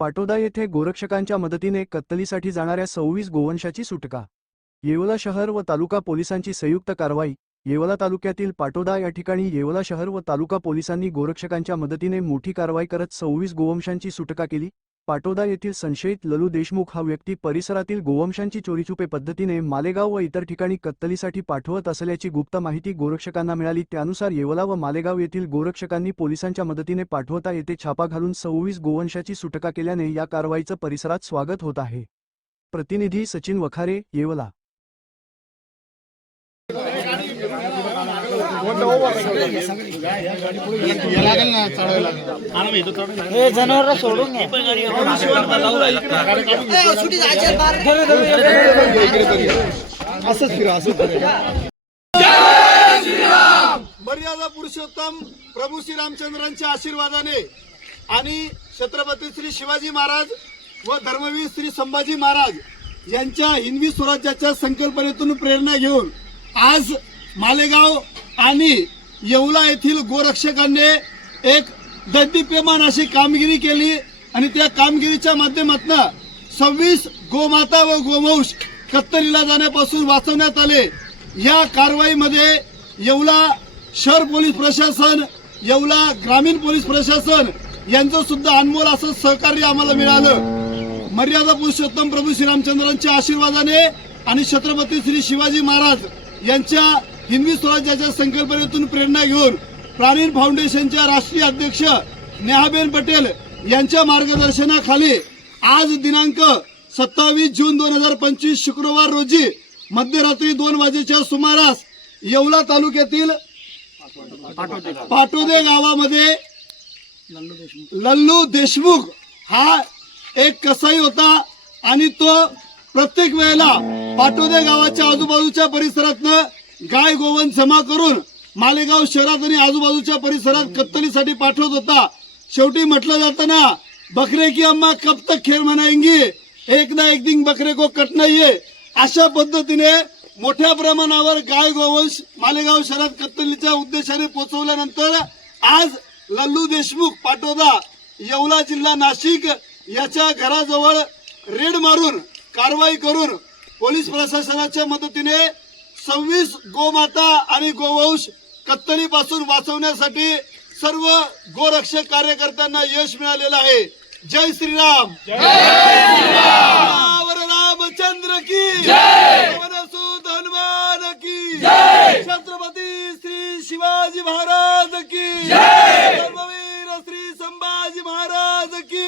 पाटोदा येथे गोरक्षकांच्या मदतीने कत्तलीसाठी जाणाऱ्या सव्वीस गोवंशाची सुटका. येवला शहर व तालुका पोलिसांची संयुक्त कारवाई. येवला तालुक्यातील पाटोदा या ठिकाणी येवला शहर व तालुका पोलिसांनी गोरक्षकांच्या मदतीने मोठी कारवाई करत सव्वीस गोवंशांची सुटका केली. पाटोदा येथील संशयित ललू देशमुख हा व्यक्ती परिसरातील गोवंशांची चोरीचुपे पद्धतीने मालेगाव व इतर ठिकाणी कत्तलीसाठी पाठवत असल्याची गुप्त माहिती गोरक्षकांना मिळाली. त्यानुसार येवला व मालेगाव येथील गोरक्षकांनी पोलिसांच्या मदतीने पाठवता येथे छापा घालून सव्वीस गोवंशाची सुटका केल्याने या कारवाईचं परिसरात स्वागत होत आहे. प्रतिनिधी सचिन वखारे येवला हे जनावर सोडून घ्या. मर्यादा पुरुषोत्तम प्रभू श्री रामचंद्रांच्या आशीर्वादाने आणि छत्रपती श्री शिवाजी महाराज व धर्मवीर श्री संभाजी महाराज यांच्या हिंदवी स्वराज्याच्या संकल्पनेतून प्रेरणा घेऊन आज मालेगाव आणि येवला येथील गोरक्षकांनी एक दैदिप्यमान अशी कामगिरी केली आणि त्या कामगिरीच्या माध्यमातून सव्वीस गोमाता व गोवंश कत्तरीला जाण्यापासून वाचवण्यात आले. या कारवाईमध्ये येवला शहर पोलीस प्रशासन येवला ग्रामीण पोलीस प्रशासन यांचं सुद्धा अनमोल असं सहकार्य आम्हाला मिळालं. मर्यादा पुरुषोत्तम प्रभू श्रीरामचंद्रांच्या आशीर्वादाने आणि छत्रपती श्री शिवाजी महाराज यांच्या हिंदवी स्वराज्याच्या संकल्पनेतून प्रेरणा घेऊन प्राणीन फाउंडेशनच्या राष्ट्रीय अध्यक्ष नेहाबेन पटेल यांच्या मार्गदर्शनाखाली आज दिनांक सत्तावीस जून दोन हजार पंचवीस शुक्रवार रोजी मध्यरात्री दोन वाजेच्या सुमारास येवला तालुक्यातील पाटोदे गावामध्ये लल्लू देशमुख हा एक कसाई होता आणि तो प्रत्येक वेळेला पाटोदे गावाच्या आजूबाजूच्या परिसरातनं गाय गोवन जमा करून मालेगाव शहरात आणि आजूबाजूच्या परिसरात कत्तलीसाठी पाठवत होता. शेवटी म्हटलं जाताना बकरे की अम्मा कब तक खेळ म्हणायंगी एक ना एक दिन बकरे को कट ये अशा पद्धतीने मोठ्या प्रमाणावर गाय गोवंश मालेगाव शहरात कत्तलीच्या उद्देशाने पोहोचवल्यानंतर आज लल्लू देशमुख पाटोदा येवला जिल्हा नाशिक याच्या घराजवळ रेड मारून कारवाई करून पोलीस प्रशासनाच्या मदतीने सव्वीस गोमाता आणि गोवंश कत्तलीपासून वाचवण्यासाठी सर्व गोरक्षक कार्यकर्त्यांना यश मिळालेलं आहे. जय श्रीराम. राम रामचंद्र की हनुमान की छत्रपती श्री शिवाजी महाराज की धर्मवीर श्री संभाजी महाराज की